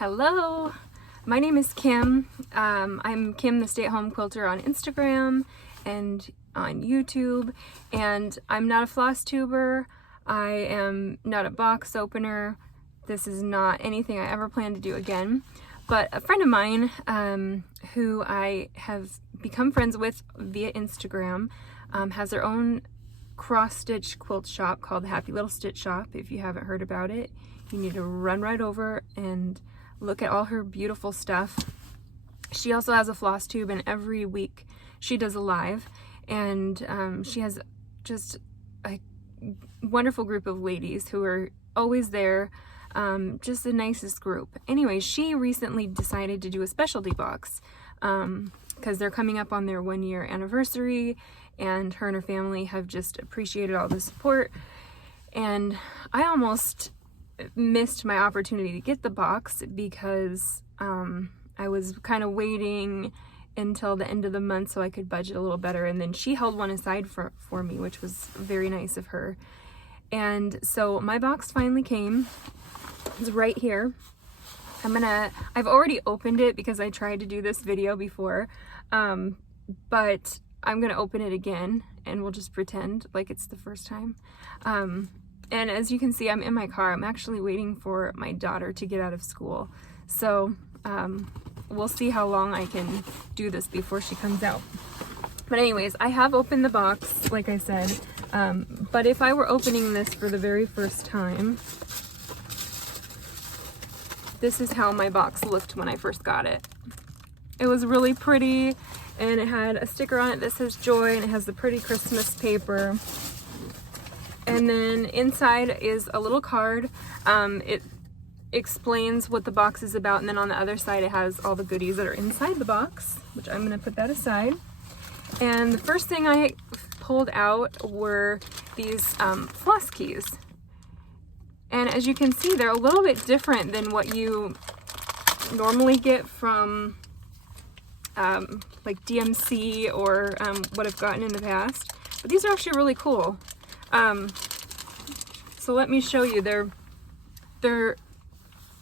Hello, my name is Kim. I'm Kim the Stay-at-Home Quilter on Instagram and on YouTube, and I'm not a floss tuber. I am not a box opener. This is not anything I ever plan to do again. But a friend of mine who I have become friends with via Instagram has their own cross-stitch quilt shop called the Happy Little Stitch Shop. If you haven't heard about it, you need to run right over and look at all her beautiful stuff. She also has a floss tube, and every week she does a live, and she has just a wonderful group of ladies who are always there, just the nicest group. Anyway, she recently decided to do a specialty box because they're coming up on their 1-year anniversary, and her and her family have just appreciated all the support, and I almost missed my opportunity to get the box because I was kind of waiting until the end of the month so I could budget a little better, and then she held one aside for me, which was very nice of her. And so my box finally came. It's right here. I've already opened it because I tried to do this video before, but I'm gonna open it again and we'll just pretend like it's the first time. And as you can see, I'm in my car. I'm actually waiting for my daughter to get out of school. So we'll see how long I can do this before she comes out. But anyways, I have opened the box, like I said. But if I were opening this for the very first time, this is how my box looked when I first got it. It was really pretty, and it had a sticker on it that says Joy, and it has the pretty Christmas paper. And then inside is a little card. It explains what the box is about, and then on the other side it has all the goodies that are inside the box, which I'm going to put that aside. And the first thing I pulled out were these floss keys. And as you can see, they're a little bit different than what you normally get from like DMC or what I've gotten in the past. But these are actually really cool. So let me show you. They're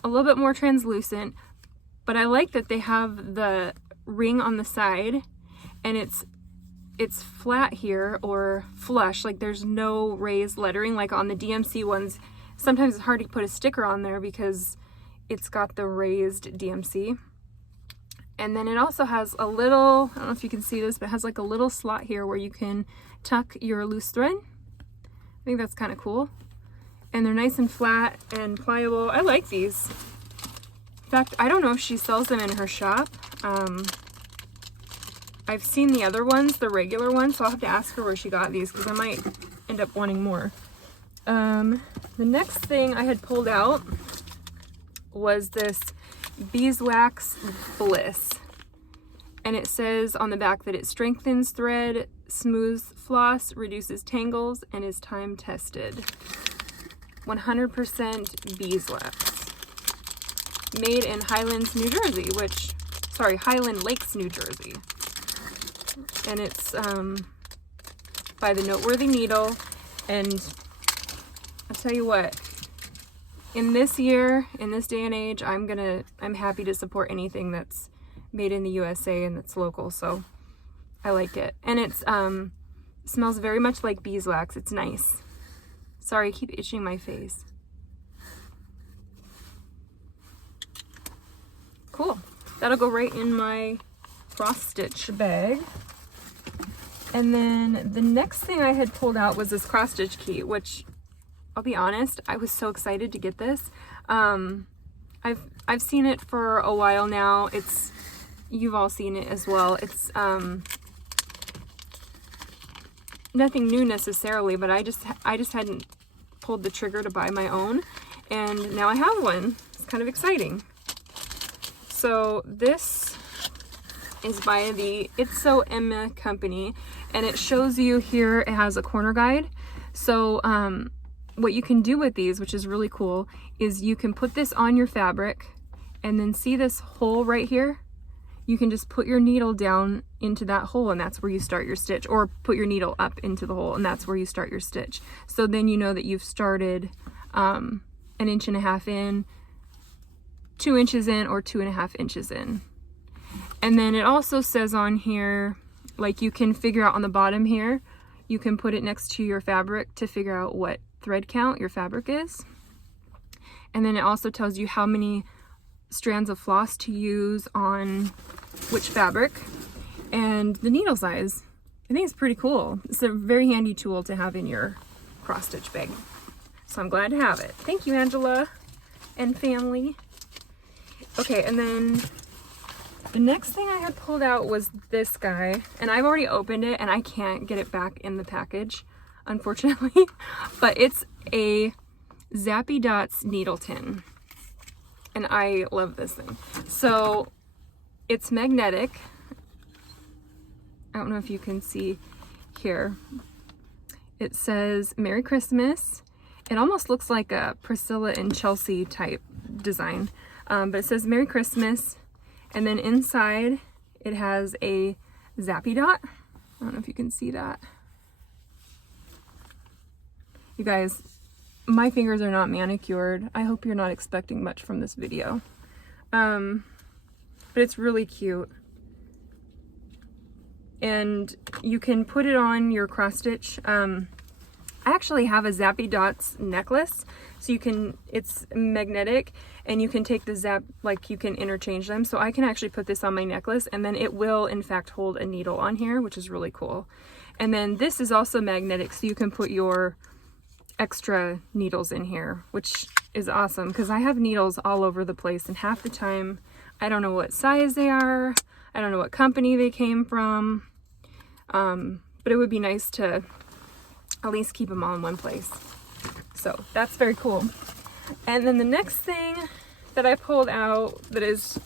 a little bit more translucent, but I like that they have the ring on the side, and it's flat here, or flush, like there's no raised lettering like on the DMC ones. Sometimes it's hard to put a sticker on there because it's got the raised DMC. And then it also has a little, I don't know if you can see this, but it has like a little slot here where you can tuck your loose thread. I think that's kind of cool. And they're nice and flat and pliable. I like these. In fact, I don't know if she sells them in her shop. I've seen the other ones, the regular ones, so I'll have to ask her where she got these because I might end up wanting more. The next thing I had pulled out was this Beeswax Bliss. And it says on the back that it strengthens thread, smooths floss, reduces tangles, and is time tested. 100% beeswax. Made in Highland Lakes, New Jersey. And it's by the Noteworthy Needle. And I'll tell you what, in this year, in this day and age, I'm happy to support anything that's made in the USA and that's local, so I like it. And it smells very much like beeswax. It's nice. Sorry, I keep itching my face. Cool. That'll go right in my cross-stitch bag. And then the next thing I had pulled out was this cross-stitch key, which I'll be honest, I was so excited to get this. I've seen it for a while now. You've all seen it as well. It's nothing new necessarily, but I just hadn't pulled the trigger to buy my own, and now I have one. It's kind of exciting. So this is by the It's So Emma company, and it shows you here, it has a corner guide. So what you can do with these, which is really cool, is you can put this on your fabric, and then see this hole right here? You can just put your needle down into that hole, and that's where you start your stitch, or put your needle up into the hole, and that's where you start your stitch. So then you know that you've started an 1.5 inches in, 2 inches in or 2.5 inches in. And then it also says on here, like you can figure out on the bottom here, you can put it next to your fabric to figure out what thread count your fabric is. And then it also tells you how many strands of floss to use on which fabric and the needle size. I think it's pretty cool. It's a very handy tool to have in your cross stitch bag. So I'm glad to have it. Thank you, Angela and family. Okay, and then the next thing I had pulled out was this guy, and I've already opened it and I can't get it back in the package, unfortunately, but it's a Zappy Dots needle tin, and I love this thing. So it's magnetic. I don't know if you can see here. It says Merry Christmas. It almost looks like a Priscilla and Chelsea type design, but it says Merry Christmas. And then inside it has a Zappy Dot. I don't know if you can see that. You guys, my fingers are not manicured. I hope you're not expecting much from this video. But it's really cute. And you can put it on your cross stitch. I actually have a Zappy Dots necklace, so you can, it's magnetic, and you can take the zap, like you can interchange them. So I can actually put this on my necklace, and then it will in fact hold a needle on here, which is really cool. And then this is also magnetic, so you can put your extra needles in here, which is awesome because I have needles all over the place, and half the time I don't know what size they are, I don't know what company they came from, but it would be nice to at least keep them all in one place. So that's very cool. And then the next thing that I pulled out that is,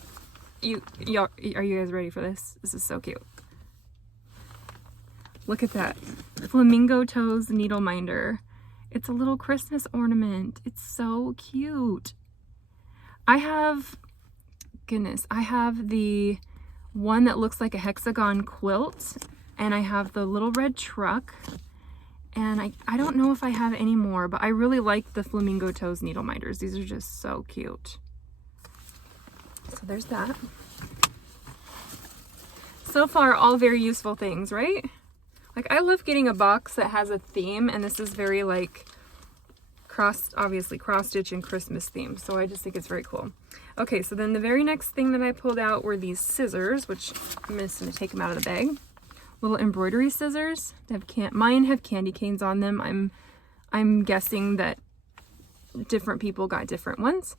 y'all, are you guys ready for this? This is so cute. Look at that. Flamingo Toes needle minder. It's a little Christmas ornament. It's so cute. I have the one that looks like a hexagon quilt, and I have the little red truck, and I don't know if I have any more, but I really like the Flamingo Toes needle minders. These are just so cute. So there's that. So far, all very useful things, right? Like, I love getting a box that has a theme, and this is very like obviously cross stitch and Christmas theme, so I just think it's very cool. Okay, so then the very next thing that I pulled out were these scissors, which I'm just going to take them out of the bag. Little embroidery scissors. Mine have candy canes on them. I'm guessing that different people got different ones.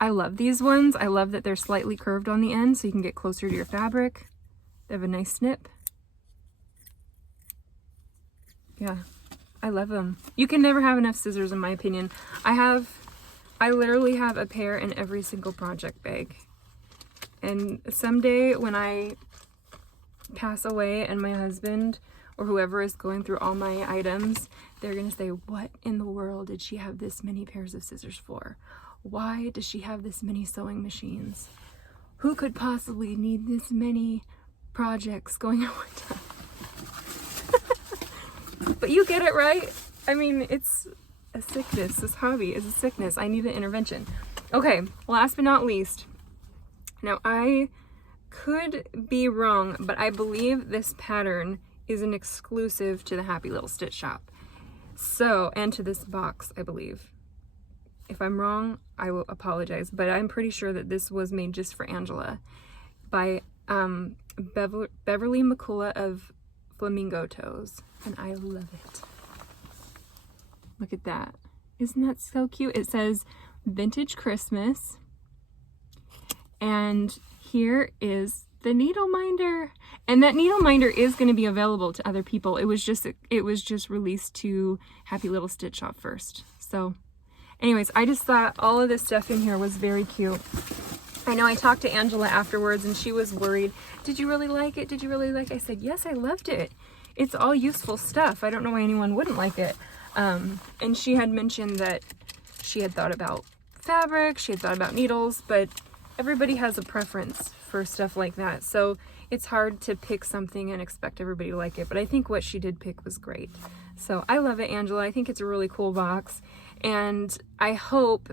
I love these ones. I love that they're slightly curved on the end so you can get closer to your fabric. They have a nice snip. Yeah, I love them. You can never have enough scissors in my opinion. I literally have a pair in every single project bag. And someday when I pass away and my husband or whoever is going through all my items, they're gonna say, what in the world did she have this many pairs of scissors for? Why does she have this many sewing machines? Who could possibly need this many projects going at one time? But you get it, right? I mean, it's a sickness. This hobby is a sickness. I need an intervention. Okay, last but not least. Now, I could be wrong, but I believe this pattern is an exclusive to the Happy Little Stitch Shop. So, and to this box, I believe. If I'm wrong, I will apologize, but I'm pretty sure that this was made just for Angela by Beverly McCullough of Flamingo Toes, and I love it. Look at that. Isn't that so cute? It says Vintage Christmas, and here is the needle minder, and that needle minder is going to be available to other people. It was just released to Happy Little Stitch Shop first. So anyways, I just thought all of this stuff in here was very cute. I know I talked to Angela afterwards and she was worried. Did you really like it? Did you really like it? I said, yes, I loved it. It's all useful stuff. I don't know why anyone wouldn't like it. And she had mentioned that she had thought about fabric, she had thought about needles, but everybody has a preference for stuff like that. So it's hard to pick something and expect everybody to like it. But I think what she did pick was great. So I love it, Angela. I think it's a really cool box. And I hope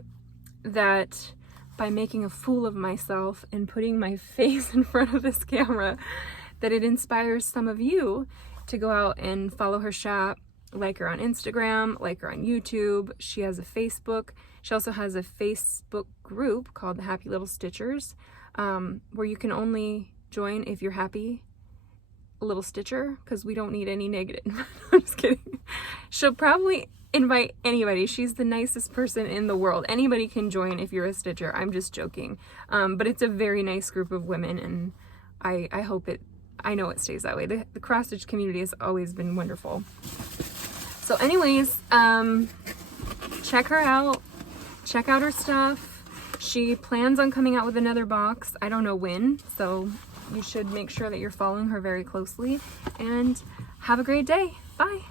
that by making a fool of myself and putting my face in front of this camera, that it inspires some of you to go out and follow her shop, like her on Instagram, like her on YouTube. She has a Facebook. She also has a Facebook group called the Happy Little Stitchers, where you can only join if you're happy little stitcher, because we don't need any negative. I'm just kidding. She'll probably invite anybody. She's the nicest person in the world. Anybody can join if you're a stitcher. I'm just joking. But it's a very nice group of women, and I hope I know it stays that way. The cross stitch community has always been wonderful. So anyways, check her out. Check out her stuff. She plans on coming out with another box. I don't know when, so you should make sure that you're following her very closely. And have a great day. Bye.